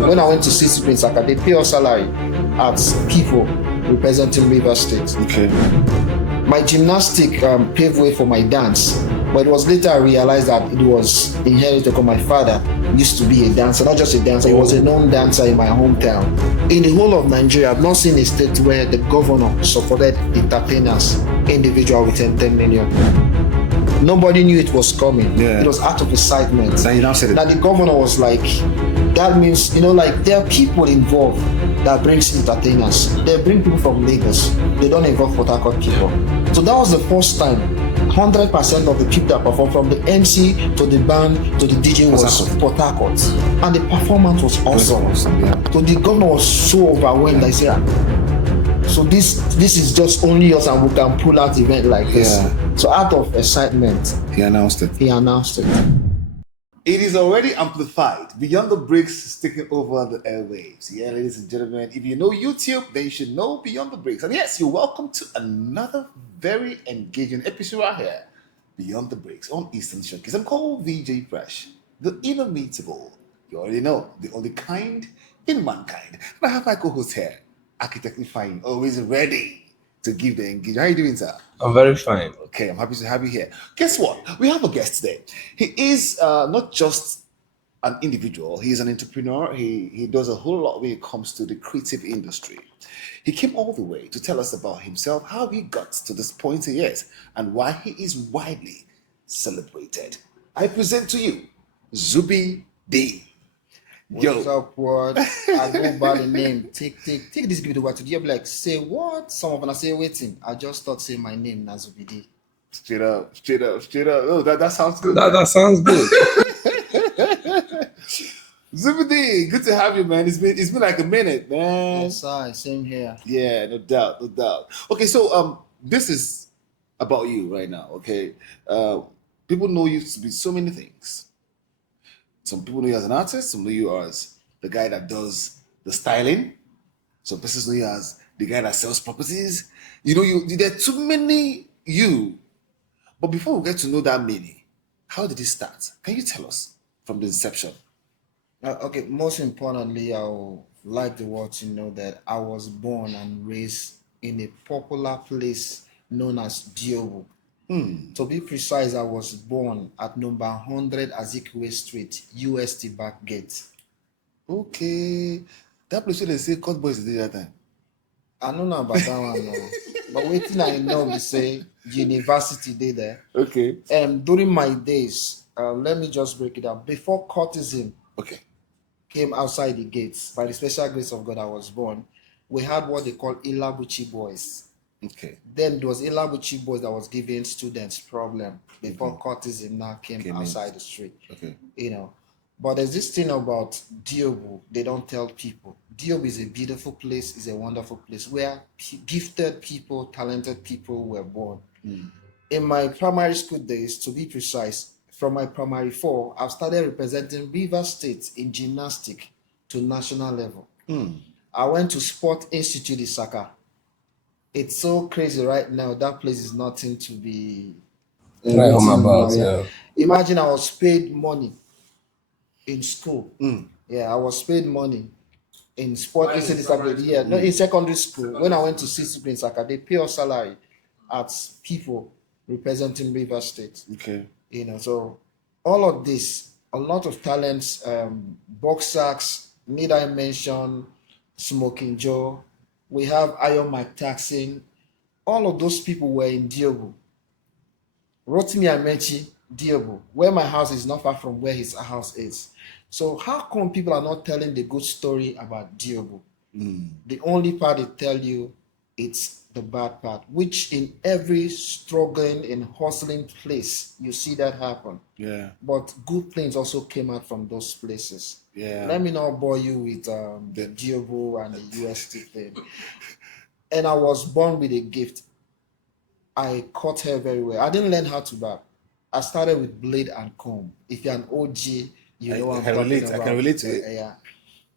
When I went to CC Prince Saka, they pay us salary as people representing River State. Okay. My gymnastic paved way for my dance, but it was later I realized that it was inherited because my father used to be a dancer, not just a dancer, he was a known dancer in my hometown. In the whole of Nigeria, I've not seen a state where the governor supported entertainers, individual with 10 million. Nobody knew it was coming. Yeah. It was out of excitement. Then you now said it. That the governor was like, that means, like there are people involved that brings entertainers. They bring people from Lagos. They don't involve Port Harcourt people. So that was the first time 100% of the people that performed, from the MC to the band to the DJ, was Port Harcourt. And the performance was awesome. Yeah. So the governor was so overwhelmed. I said, so this is just only us and we can pull out the event like this. Yeah. So out of excitement, he announced it. It is already amplified. Beyond the Bricks is taking over the airwaves. Yeah, ladies and gentlemen, if you know YouTube, then you should know Beyond the Bricks. And yes, you're welcome to another very engaging episode right here, Beyond the Bricks on Eastern Showcase. I'm called VJ Fresh, the inimitable. You already know, the only kind in mankind. And I have my co-host here, Architect Ifeanyi, always ready to give the engagement. How are you doing, sir? I'm very fine. Okay, I'm happy to have you here. Guess what? We have a guest today. He is not just an individual, he's an entrepreneur. He does a whole lot when it comes to the creative industry. He came all the way to tell us about himself, how he got to this point he is, and why he is widely celebrated. I present to you, Zubi D. What's up, what? I go by the name. Take this video over to you. Be like, say what? Some of them say waiting. I just thought say my name, Nazubidi. Straight up. Oh, that sounds good. That sounds good. Zubidi, good to have you, man. It's been like a minute, man. Yes, same here. Yeah, no doubt. Okay, so this is about you right now. Okay, people know you to be so many things. Some people know you as an artist. Some know you as the guy that does the styling. Some persons know you as the guy that sells properties. There are too many you. But before we get to know that many, how did it start? Can you tell us from the inception? Okay, most importantly, I would like the world to know that I was born and raised in a popular place known as Diobu. To be precise, I was born at number 100 Azikiwe Street, UST Back Gate. Okay. That place where they say Court Boys did that time. I don't know about that one, no. But waiting I know we say university did there. Okay. During my days, let me just break it down. Before courtesan came outside the gates, by the special grace of God I was born, we had what they call Ilabuchi boys. Okay. Then there was Ilabuchi boys that was giving students problem before courtesan now came outside the street. Okay. But there's this thing about Diobu, they don't tell people. Diobu is a beautiful place, is a wonderful place where gifted people, talented people were born. In my primary school days, to be precise, from my primary 4, I've started representing River State in gymnastics to national level. I went to Sport Institute in Saka. It's so crazy right now. That place is nothing to be about. Yeah. Imagine I was paid money in school. I was paid money in Sport Institute. In secondary school. When I went to CC Prince Saka, they pay us salary as people representing River State. Okay. So all of this, a lot of talents, boxers, need I mention Smoking Joe. We have Iron Mike Taxing. All of those people were in Diobu. Rotimi Amechi, Diobu, where my house is not far from where his house is. So how come people are not telling the good story about Diobu? The only part they tell you, it's the bad part, which in every struggling and hustling place, you see that happen. Yeah. But good things also came out from those places. Yeah. Let me not bore you with the Diobu and the UST thing. And I was born with a gift. I cut hair very well. I didn't learn how to barb. I started with blade and comb. If you're an OG, you know what I'm talking about. I can relate to it.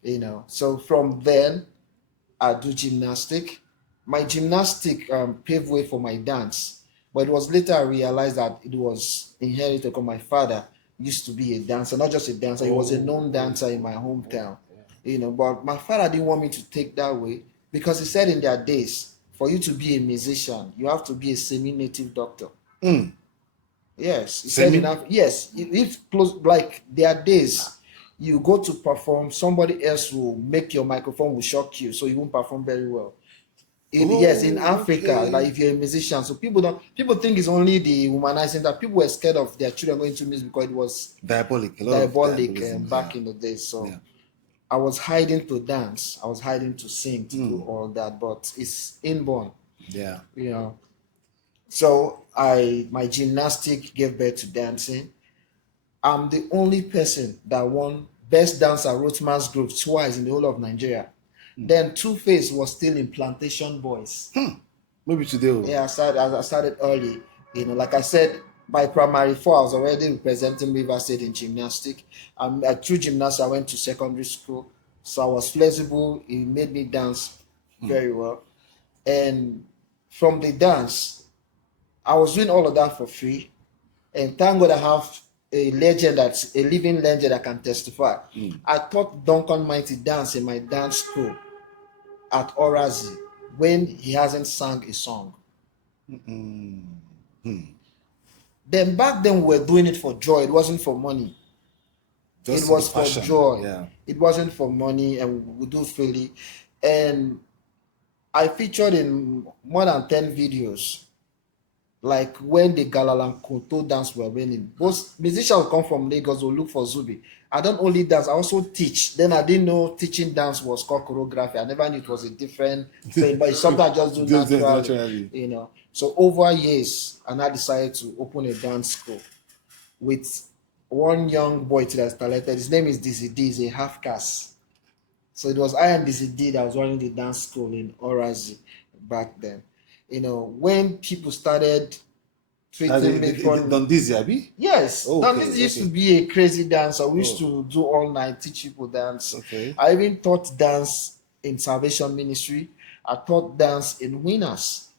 Yeah. So from then, I do gymnastic. My gymnastic paved way for my dance. But it was later I realized that it was inherited because my father used to be a dancer, not just a dancer, he was a known dancer in my hometown. But my father didn't want me to take that way because he said in their days, for you to be a musician, you have to be a semi-native doctor. Mm. Yes, he said Semi? enough. Yes, if close like their days, you go to perform, somebody else will make your microphone will shock you, so you won't perform very well. Yes, in Oh, Africa, like okay. if you're a musician, so people think it's only the humanizing that people were scared of their children going to music because it was Diabolic. A lot of diabolic diabolism. back Yeah. in the day. So Yeah. I was hiding to dance, I was hiding to sing, to do Mm. all that, but it's inborn, Yeah. you know. So my gymnastic gave birth to dancing. I'm the only person that won Best Dancer Rothman's Group twice in the whole of Nigeria. Then Two Face was still in Plantation Boys. Maybe today. Yeah, I started early. Like I said, by primary four, I was already representing River State in gymnastic. Through gymnastics, I went to secondary school, so I was flexible. It made me dance very well, and from the dance, I was doing all of that for free. And thank God I have a legend that's a living legend that can testify. I taught Duncan Mighty dance in my dance school at Orazi when he hasn't sung a song. Then back then we were doing it for joy. It wasn't for money. It Just the was for passion. joy. Yeah. It wasn't for money, and we would do freely. And I featured in more than 10 videos. Like when the Galalam Koto dance were raining. Most musicians will come from Lagos will look for Zubi. I don't only dance, I also teach. Then I didn't know teaching dance was called choreography. I never knew it was a different thing, but it's something I just do Just naturally. naturally. So over years, and I decided to open a dance school with one young boy that's talented. His name is Dizzy D, he's a half caste. So it was I and Dizzy D that was running the dance school in Orazi back then. When people started treating me from Done this, Abi? yes, Oh, now okay. this used to Okay. be a crazy dancer. We used Oh, to do all night, teach people dance. okay. I even taught dance in Salvation Ministry. I taught dance in Winners.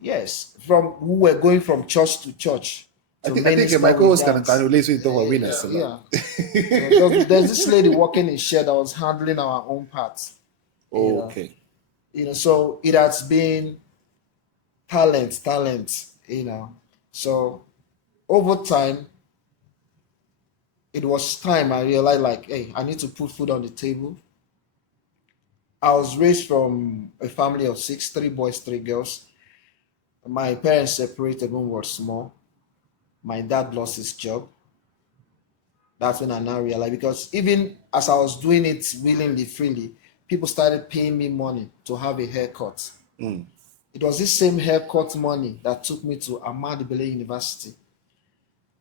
Yes, from who were going from church to church I to think minister my with co-host can dance. relate with our winners a lot. Yeah. So there's this lady working in shed that was handling our own parts. You know, Okay. so it has been talent. So over time, it was time I realized like, hey, I need to put food on the table. I was raised from a family of six, three boys, three girls. My parents separated when we were small. My dad lost his job. That's when I now realized because even as I was doing it willingly, freely, people started paying me money to have a haircut. It was this same haircut money that took me to Ahmad Bello University.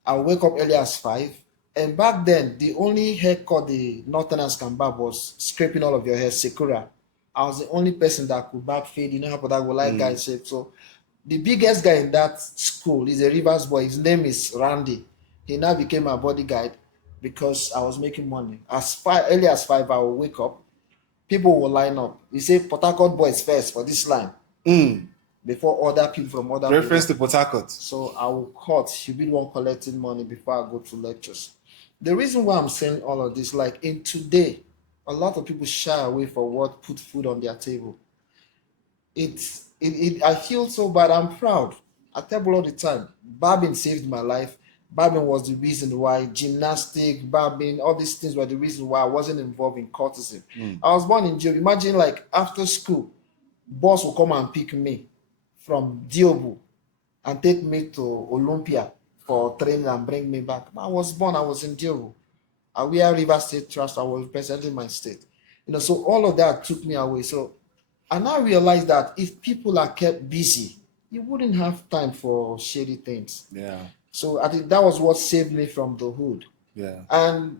I would wake up early as 5. And back then, the only haircut the Northerners can barb was scraping all of your hair, Sakura. I was the only person that could barb fade. You know how that would like guys shape. So the biggest guy in that school is a Rivers boy. His name is Randy. He now became my bodyguard because I was making money. Early as 5, I would wake up. People will line up. You say Port Harcourt boys first for this line before other people from other Reference places. to Port Harcourt. So I will cut. She'll be the one collecting money before I go to lectures. The reason why I'm saying all of this, like in today, a lot of people shy away from what put food on their table. I feel so bad. I'm proud. I tell people all the time, barbing saved my life. Barbing was the reason why gymnastic, barbing, all these things were the reason why I wasn't involved in cultism. I was born in jail. Imagine like after school, boss will come and pick me from Diobu and take me to Olympia for training and bring me back. I was born, I was in Diobu. I wear River State Trust, I was representing my state. So all of that took me away. So I now realize that if people are kept busy, you wouldn't have time for shady things. Yeah. So I think that was what saved me from the hood. Yeah. And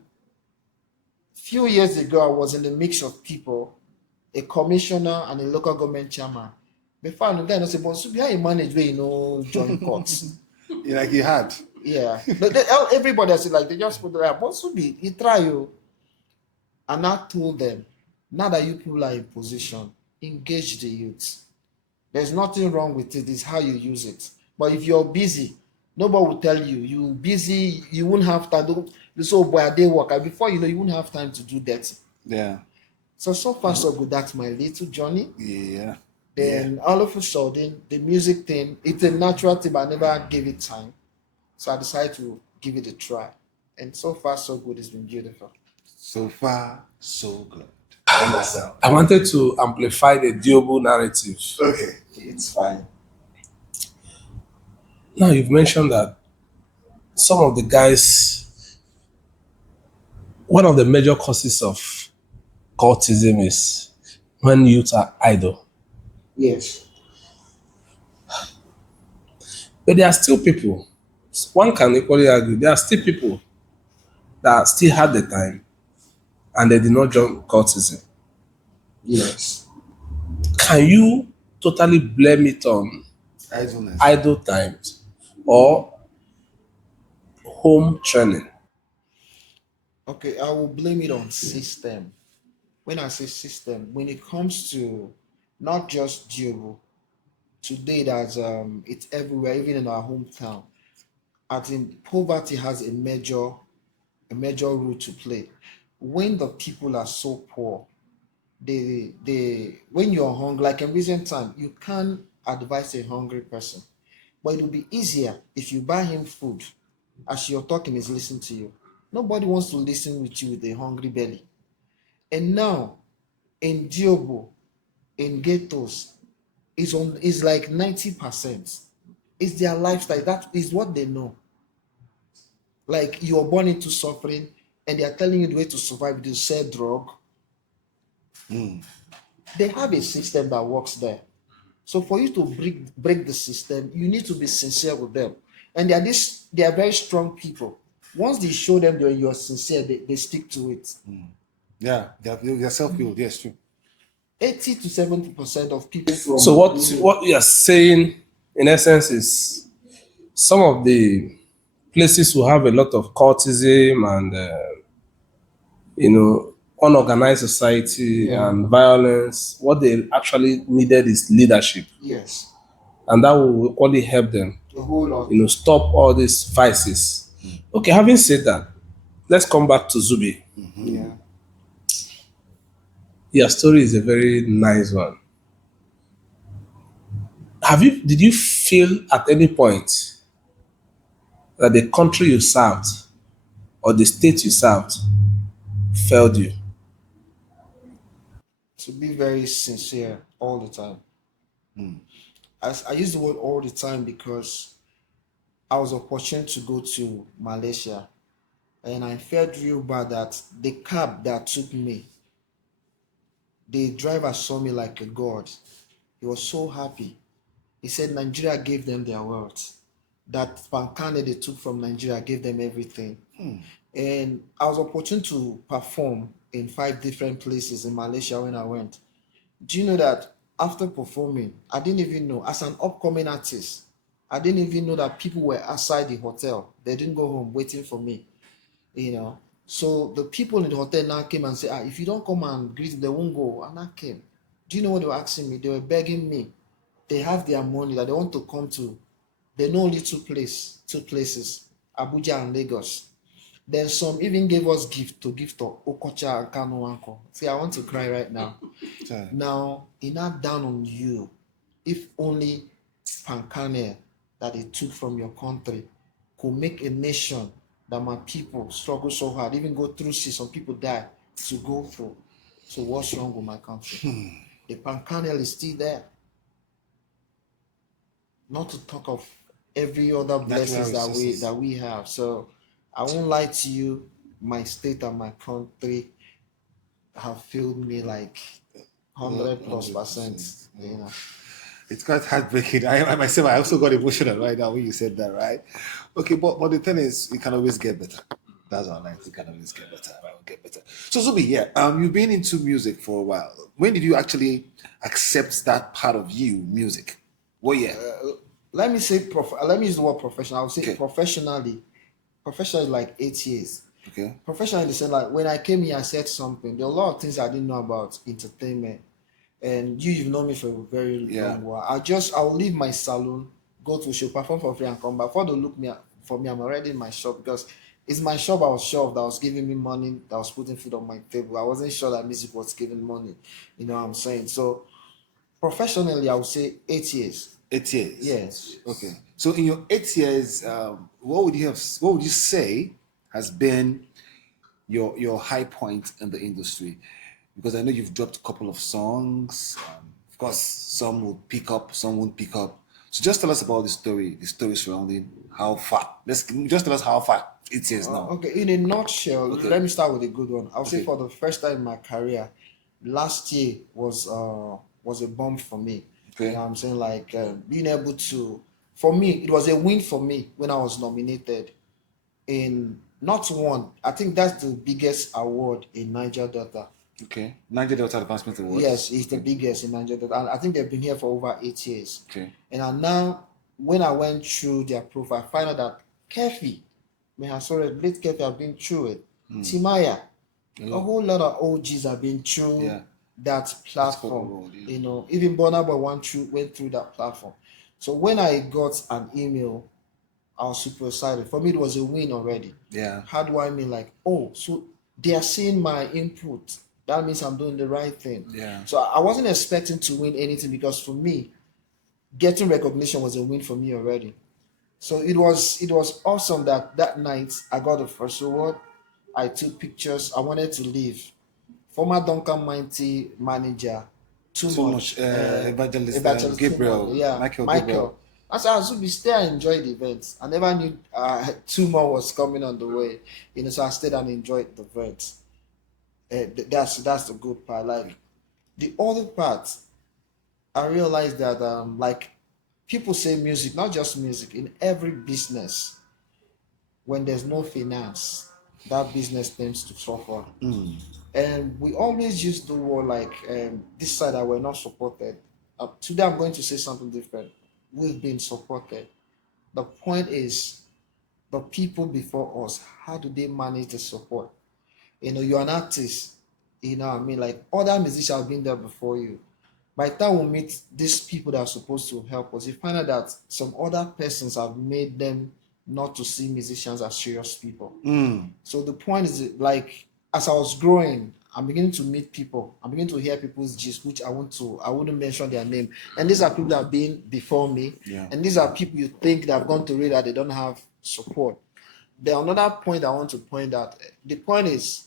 few years ago, I was in the mix of people, a commissioner and a local government chairman. Before I know, guy, I say, but so how you manage where join courts? Like he had. Yeah. But everybody I said, like, they just put the right, but so be, you try you. And I told them, now that you people are in position, engage the youth. There's nothing wrong with it, it's how you use it. But if you're busy, nobody will tell you, you busy, you won't have time. So boy, they work. And before you know, you won't have time to do that. Yeah. So far so good. That's my little journey. Yeah. Yeah. Then all of a sudden, the music thing, it's a natural thing, but I never gave it time. So I decided to give it a try. And so far so good. It's been beautiful. So far, so good. I understand. I wanted to amplify the Diobu narrative. Okay, it's fine. Now you've mentioned that some of the guys, one of the major causes of cultism is when youth are idle. Yes. But there are still people, one can equally argue, there are still people that still had the time and they did not join cultism. Yes. Can you totally blame it on Idleness. idle times or home training? Okay, I will blame it on system. When I say system, when it comes to not just Diogo, today that's it's everywhere, even in our hometown. I think poverty has a major role to play. When the people are so poor, they when you're hungry, like in recent time, you can't advise a hungry person. But it will be easier if you buy him food. As you're talking, he's listening to you. Nobody wants to listen with you with a hungry belly. And now in Diobo, in ghettos, is like 90%. It's their lifestyle. That is what they know. Like you're born into suffering, and they are telling you the way to survive. You sell drug. Mm. They have a system that works there. So for you to break the system, you need to be sincere with them. And they are very strong people. Once they show them that you're sincere, they stick to it. Yeah, they're self-built. Yes, true. 80 to 70% of people from So what you are saying in essence is some of the places will have a lot of cultism and unorganized society and violence. What they actually needed is leadership, yes, and that will equally help them, a whole lot. stop all these vices. Okay, having said that, let's come back to Zubi. Yeah. Your story is a very nice one. Did you feel at any point that the country you served or the state you served failed you? To be very sincere all the time. I use the word all the time because I was opportune to go to Malaysia, and I felt real bad that the cab that took me, the driver saw me like a god. He was so happy. He said Nigeria gave them their wealth. That Pankane they took from Nigeria gave them everything. And I was opportune to perform in 5 different places in Malaysia when I went. Do you know that after performing, I didn't even know, as an upcoming artist, I didn't even know that people were outside the hotel. They didn't go home waiting for me. So the people in the hotel now came and said, if you don't come and greet them, they won't go. And I came. Do you know what they were asking me? They were begging me. They have their money that they want to come to. They know only two places, Abuja and Lagos. Then some even gave us gift to give to Okocha and Kano Wanko. See, I want to cry right now. Sorry. Now, it not down on you. If only Pankane that they took from your country could make a nation that my people struggle so hard, even go through see some people die to go through. So what's wrong with my country? The Pankane is still there. Not to talk of every other Natural blessings that we resources. that we have. So I won't lie to you, my state and my country have filled me like 100+%. 100%. You know. It's quite heartbreaking. I myself, I also got emotional right now when you said that, right? Okay, but the thing is, you can always get better. That's our life. We can always get better. I will get better. So Zubi, yeah, you've been into music for a while. When did you actually accept that part of you, music? What year? Let me say let me use the word professional. I would say Okay. professionally. Professional is like 8 years. Okay. Professional in the sense like when I came here, I said something. There are a lot of things I didn't know about entertainment. And you've known me for a very Yeah. long while. I'll leave my salon, go to a show, perform for free and come back. Before they look me for me, I'm already in my shop because It's my shop I was sure of that was giving me money, that was putting food on my table. I wasn't sure that music was giving money. You know what I'm saying? So professionally, I would say 8 years. 8 years. Yes. Okay. So in your 8 years, what would you have? What would you say has been your high point in the industry? Because I know you've dropped a couple of songs. Of course, some will pick up, some won't pick up. So just tell us about the story surrounding how far. Let's just tell us how far 8 years now. Okay, in a nutshell, Okay. let me start with a good one. I'll say Okay. for the first time in my career, last year was a bomb for me. Okay. You know what I'm saying? Like being able to, for me, it was a win for me when I was nominated in not one. I think that's the biggest award in Niger Delta. Okay. Niger Delta Advancement Awards. Yes, it's the biggest in Niger Delta. And I think they've been here for over 8 years. Okay. And now, when I went through their profile, I find out that Kefi, may I sorry, late Kefi have been through it. Timaya, a whole lot of OGs have been through that platform. Yeah. You know, even Bonaba went through that platform. So when I got an email, I was super excited. For me, it was a win already. Yeah. How do I mean? Like, oh, so they are seeing my input. That means I'm doing the right thing. Yeah. So I wasn't expecting to win anything because for me, getting recognition was a win for me already. So it was awesome that night I got the first award. I took pictures. I wanted to leave. Former Duncan Mighty manager, Too much. Evangelist Evangelist Gabriel. yeah, Michael Michael. Gabriel. I said, Azubi, stay and enjoy the event. I never knew two more was coming on the way. You know, so I stayed and enjoyed the event. That's the good part. Like the other part, I realized that like people say music, not just music, in every business, when there's no finance, that business tends to suffer. And we always use the word like this side that we're not supported. Today I'm going to say something different. We've been supported. The point is the people before us, how do they manage the support? You know, you're an artist, you know what I mean? Like other musicians have been there before you. By the time we meet these people that are supposed to help us, you find out that some other persons have made them not to see musicians as serious people. So the point is like as I was growing, I'm beginning to meet people. I'm beginning to hear people's gist, which I wouldn't mention their name. And these are people that have been before me. Yeah. And these are people you think that have gone to read that they don't have support. The another point I want to point out, the point is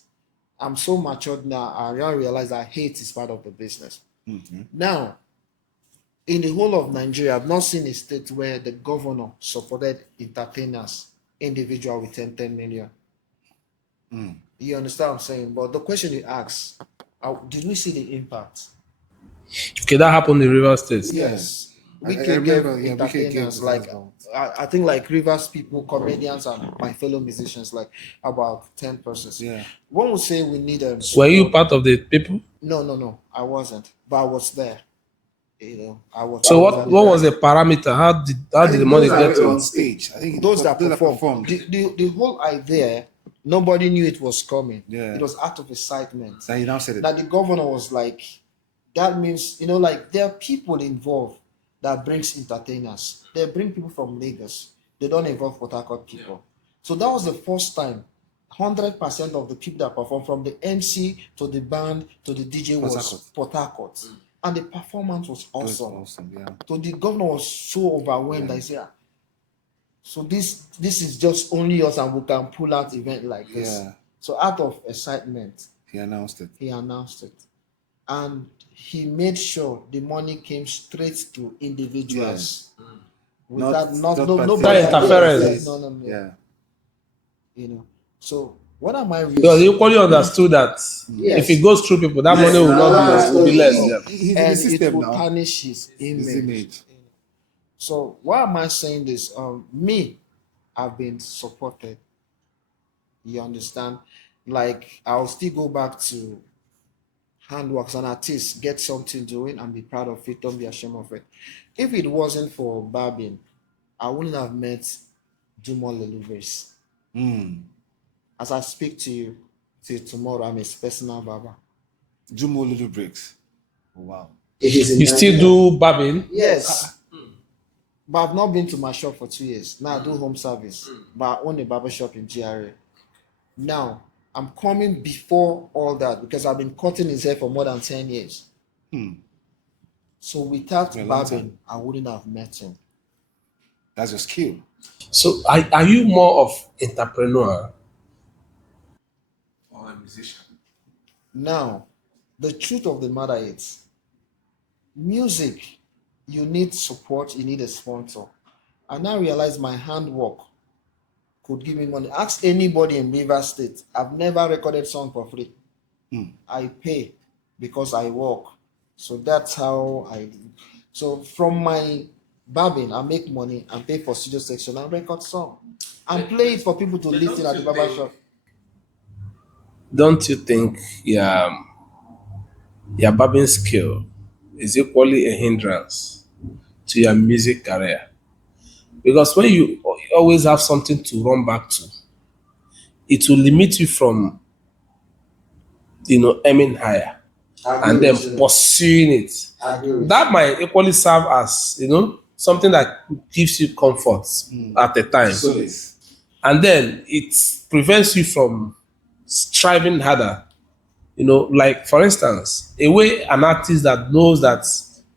I'm so matured now, I now realize that hate is part of the business. Now, in the whole of Nigeria, I've not seen a state where the governor supported entertainers, individual with 10 million. You understand what I'm saying? But the question you ask, did we see the impact? Okay, that happened in River State. Yes. We I can give remember, yeah, Wike gave entertainers us like as well. I think like Rivers people, comedians, and my fellow musicians, like about 10 persons. Yeah. One would say we need Were you support. part of the people? No, I wasn't, but I was there. You know, I was. So I was what at what the- was the parameter? How did the money Those get that were to on it? stage? I think those that performed. performed? The whole idea, nobody knew it was coming. Yeah. It was out of excitement. Now you now said it. That the governor was like, that means, you know, like there are people involved that brings entertainers. They bring people from Lagos. They don't involve Port Harcourt people. So that was the first time 100% of the people that performed, from the MC to the band to the DJ, was Harcourt. Port Harcourt. And the performance was It was awesome. awesome. Yeah. So the governor was so overwhelmed that he said, so this is just only us and we can pull out event like this. Yeah. So out of excitement, He announced it. he announced it. And he made sure the money came straight to individuals. Without nobody particular- interference. No. Yeah. You know. So what am I Because you equally understood that Yes. if it goes through people, that money will not be less. Yeah. He's in the and it system will now. tarnish his image. His image. So why am I saying this? Me, I've been supported. You understand? Like I'll still go back to handwork as an artist, get something doing and be proud of it. Don't be ashamed of it. If it wasn't for barbing, I wouldn't have met Dumo Leluvers. As I speak to you till tomorrow, I'm his personal barber. Jumo Little Bricks. Oh, wow. You still do barbing? Yes. But I've not been to my shop for 2 years. Now I do home service. But I own a barber shop in GRA. Now, I'm coming before all that because I've been cutting his hair for more than 10 years. Hmm. So For a without long barbing, time. I wouldn't have met him. That's your skill. So are you more of entrepreneur or a musician? Now, the truth of the matter is, music, you need support, you need a sponsor. I now realize my handwork could give me money. Ask anybody in River State. I've never recorded song for free. Hmm. I pay because I work. So that's how I do. So from my barbing, I make money and pay for studio section and record song and play it for people to listen at the barber shop. Don't you think your barbing skill is equally a hindrance to your music career? Because when you always have something to run back to, it will limit you from aiming higher I agree and then with you. pursuing it. I agree with That you. might equally serve as something that gives you comfort at the time, Solace. and then it prevents you from striving harder. Like for instance, a way an artist that knows that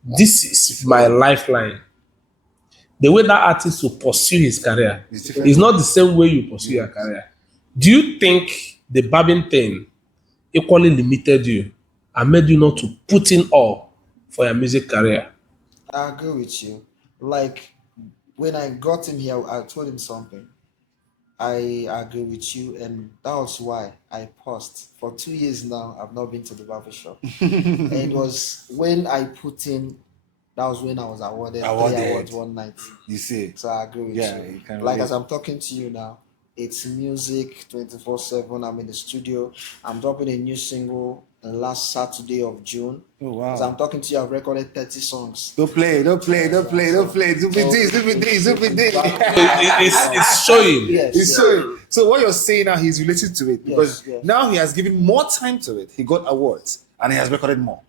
this is my lifeline, the way that artist will pursue his career It's different. is not the same way you pursue your career. Do you think the barbing thing equally limited you and made you not to put in all for your music career? I agree with you. Like when I got him here, I told him something. I agree with you, and that was why I paused. For 2 years now, I've not been to the barber shop. And it was when I put in, that was when I was awarded 3 awards one night. You see. So I agree with Yeah, you. you can Like relate. as I'm talking to you now, it's music 24/7. I'm in the studio. I'm dropping a new single the last Saturday of June. Oh As I'm wow. talking to you, I've recorded 30 songs. Don't play, don't play, don't play, don't play. Zubi So D, Zubi D, Zubi D. It's showing. Yes, He's yes, showing. So what you're saying now, he's related to it because yes, yes. now he has given more time to it. He got awards and he has recorded more.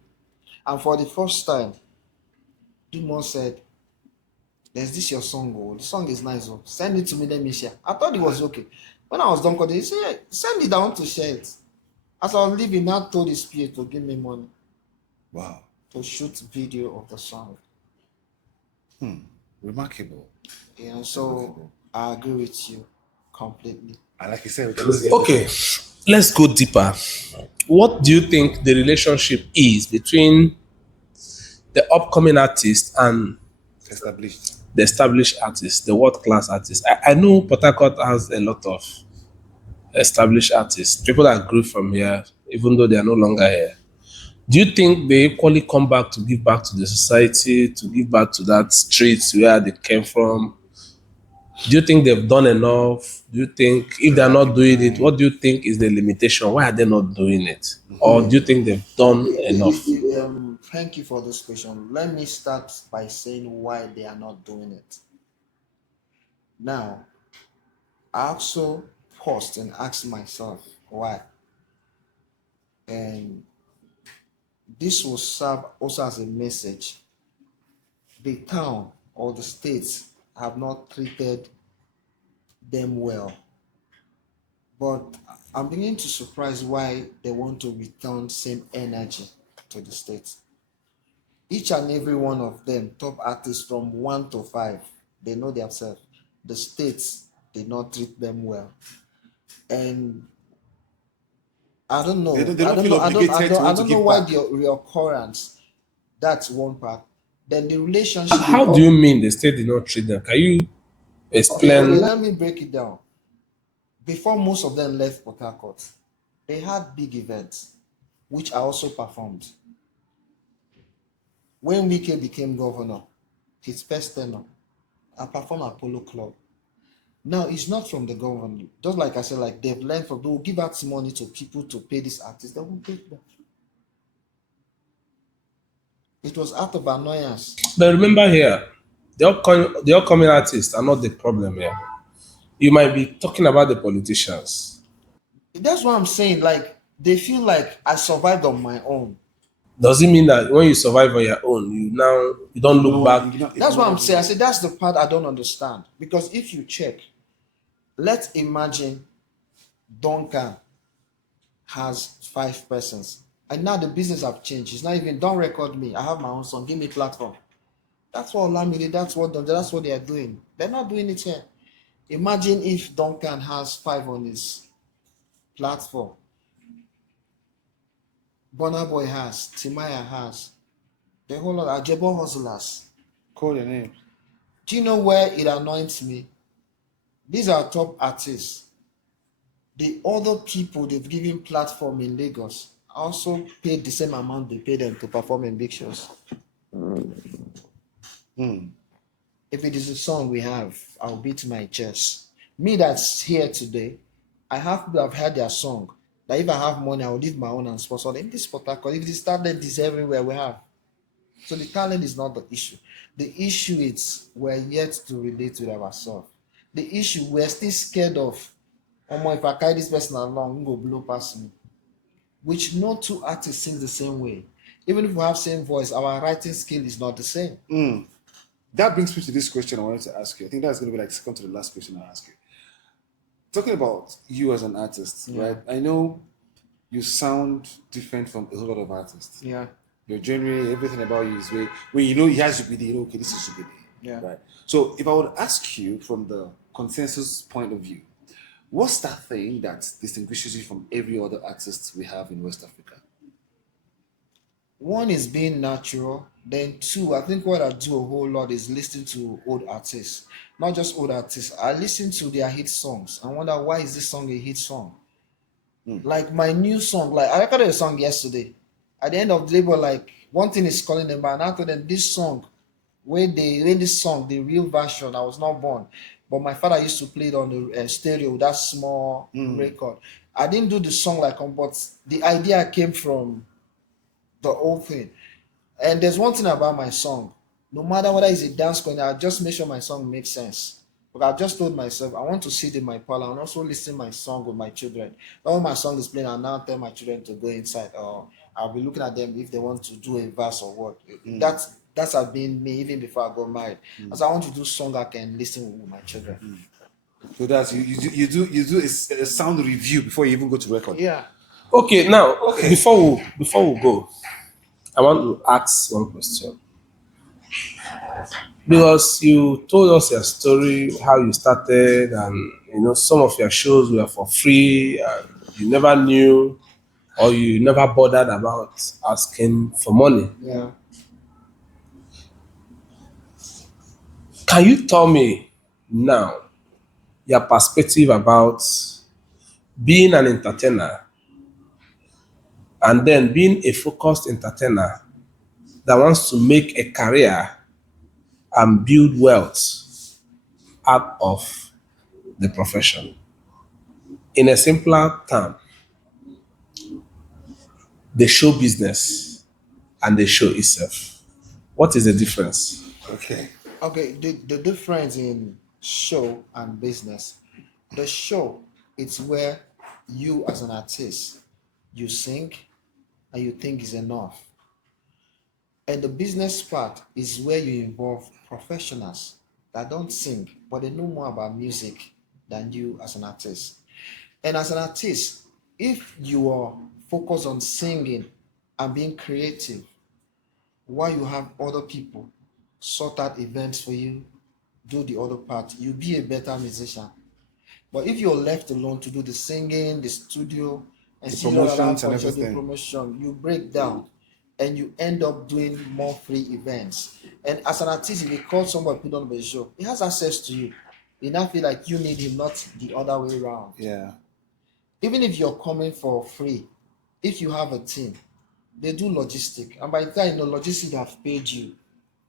And for the first time, Dumont said, "There's this your song, oh. The song is nice, oh. Send it to me, let me share." I thought it was okay. When I was done coding, he said, "Send it down to share it." As I was leaving, I told his PA to give me money Wow. to shoot video of the song. Remarkable. So I agree with you completely. And like you said, we can lose the Okay, let's go deeper. What do you think the relationship is between the upcoming artist and established. the established artist, the world class artist? I know Port Harcourt has a lot of established artists, people that grew from here, even though they are no longer here. Do you think they equally come back to give back to the society, to give back to that streets where they came from? Do you think they've done enough? Do you think if they're not doing it, what do you think is the limitation? Why are they not doing it? Or do you think they've done enough? Thank you for this question. Let me start by saying why they are not doing it. Now, I also paused and asked myself why. And this will serve also as a message. The town or the states have not treated them well. But I'm beginning to surprise why they want to return same energy to the states. Each and every one of them, top artists from 1 to 5, they know themselves. The states did not treat them well. And I don't They know. don't, they I don't don't feel know. I don't. I obligated to don't. I want to don't know give why back. the reoccurrence. That's one part. Then the relationship. How do you mean the state did not treat them? Can you Okay, explain? let me break it down. Before most of them left Port Harcourt, they had big events, which I also performed. When Wike became governor, his first tenure, I performed at Polo Club. Now it's not from the government. Just like I said, like they've learned from, they will give out money to people to pay these artists. They won't pay them. It was out of annoyance. But remember here, the upcoming artists are not the problem here. You might be talking about the politicians. That's what I'm saying. Like they feel like I survived on my own. Does it mean that when you survive on your own, you don't look No, back? you not That's what ignore I'm saying. I everything. said that's the part I don't understand. Because if you check, let's imagine Duncan has 5 persons. And now the business have changed. It's not even don't record me. I have my own song. Give me platform. That's what Olamide, that's what they are doing. They're not doing it here. Imagine if Duncan has 5 on his platform. Burna Boy has, Timaya has, the whole lot of Ajebo hustlers. Call your name. Do you know where it anoints me? These are top artists. The other people they've given platform in Lagos also paid the same amount they paid them to perform in big shows. Hmm. If it is a song we have, I'll beat my chest. Me that's here today, I have people have heard their song. That if I have money, I'll leave my own and sponsor them. This Port if they started this everywhere, we have. So the talent is not the issue. The issue is we're yet to relate with ourselves. The issue we're still scared of. If I carry this person along, I'm go blow past me. Which no two artists sing the same way. Even if we have same voice, our writing skill is not the same. That brings me to this question I wanted to ask you. I think that's going to be like second to the last question I'll ask you. Talking about you as an artist, right? I know you sound different from a whole lot of artists. Yeah. Your genre, everything about you is way when you know he has Zubidi, you know, okay, this is Zubidi. Yeah. Right. So if I would ask you from the consensus point of view, what's that thing that distinguishes you from every other artist we have in West Africa? One is being natural. Then two, I think what I do a whole lot is listening to old artists. Not just old artists. I listen to their hit songs. I wonder why is this song a hit song? Like my new song, like I recorded a song yesterday. At the end of the day, but like one thing is calling them back. And after then this song, when this song, the real version, I was not born. But my father used to play it on the stereo, that small record. I didn't do the song like but the idea came from the old thing. And there's one thing about my song. No matter whether it's a dance corner, I just make sure my song makes sense. But I've just told myself I want to sit in my parlor and also listen to my song with my children. Not when my song is playing, I'll now tell my children to go inside, or I'll be looking at them if they want to do a verse or what. That's have been me even before I got married. As I want to do song I can listen with my children. So that's you do a sound review before you even go to record. Yeah. Okay, now before we go, I want to ask one question. Because you told us your story, how you started, and some of your shows were for free, and you never knew or you never bothered about asking for money. Yeah. Can you tell me now your perspective about being an entertainer and then being a focused entertainer that wants to make a career and build wealth out of the profession? In a simpler term, the show business and the show itself. What is the difference? Okay. Okay, the difference in show and business. The show, it's where you as an artist, you sing and you think is enough. And the business part is where you involve professionals that don't sing, but they know more about music than you as an artist. And as an artist, if you are focused on singing and being creative, while you have other people sort out events for you, do the other part, you'll be a better musician. But if you're left alone to do the singing, the studio, and The see all around promotions and for the everything. promotion, you break down and you end up doing more free events. And as an artist, if you call somebody put on the show, he has access to you. You now feel like you need him, not the other way around. Yeah. Even if you're coming for free, if you have a team, they do logistic. And by the time logistic have paid you,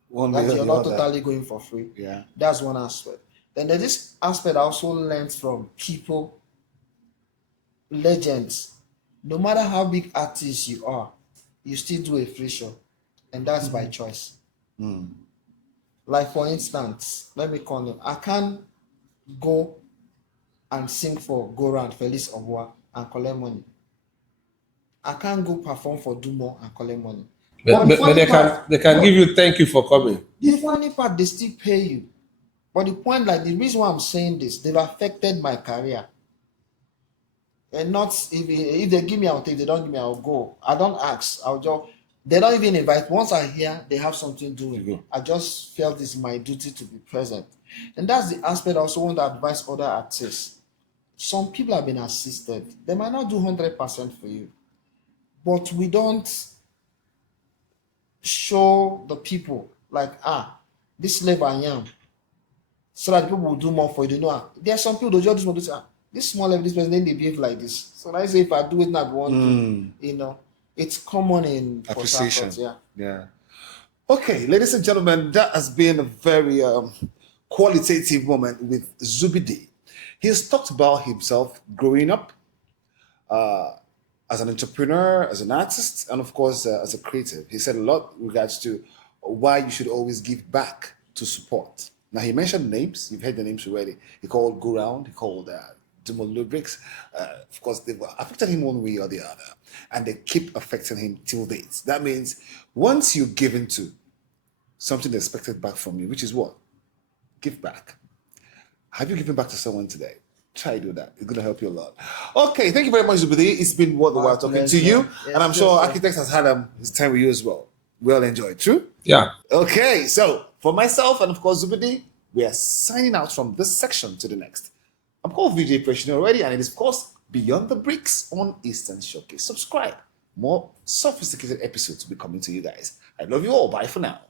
One way that or you're the not other. totally going for free. Yeah. That's one aspect. Then there's this aspect I also learned from people, legends. No matter how big artist you are, you still do a free show. And that's by choice. Like for instance, let me call him. I can't go and sing for Gora and Felix Obwa and collect money. I can't go perform for Dumo and collect money. But they can give you thank you for coming. The funny part, they still pay you. But the point, like the reason why I'm saying this, they've affected my career. And not if they give me, I'll take. If they don't give me, I'll go. I don't ask. I'll just. They don't even invite. Once I hear they have something doing, You go. I just felt it's my duty to be present. And that's the aspect I also want to advise other artists. Some people have been assisted. They might not do 100% for you, but we don't show the people like, this level I am, so that people will do more for you. They know, there are some people they just want to say, this small level, this person, then they behave like this. So I say, if I do it, not want to, it's common in Port Appreciation. Harcourt, yeah. Yeah. Okay, ladies and gentlemen, that has been a very qualitative moment with Zubidi. He has talked about himself growing up as an entrepreneur, as an artist, and of course, as a creative. He said a lot in regards to why you should always give back to support. Now, he mentioned names. You've heard the names already. He called Go Round. He called Dumo Lubricks. Of course, they were affected him one way or the other, and they keep affecting him till date. That means once you give into something expected back from you, which is what? Give back. Have you given back to someone today? Try to do that. It's going to help you a lot. Okay, thank you very much, Zubidi. It's been worth the while talking to pleasure. you, Yes, and I'm yes, sure sir. Architects has had his time with you as well. Well enjoyed. True? Yeah. Okay, so for myself and of course Zubidi, we are signing out from this section to the next. I'm called VJ Preshino already, and it is of course Beyond the Bricks on Eastern Showcase. Subscribe. More sophisticated episodes will be coming to you guys. I love you all. Bye for now.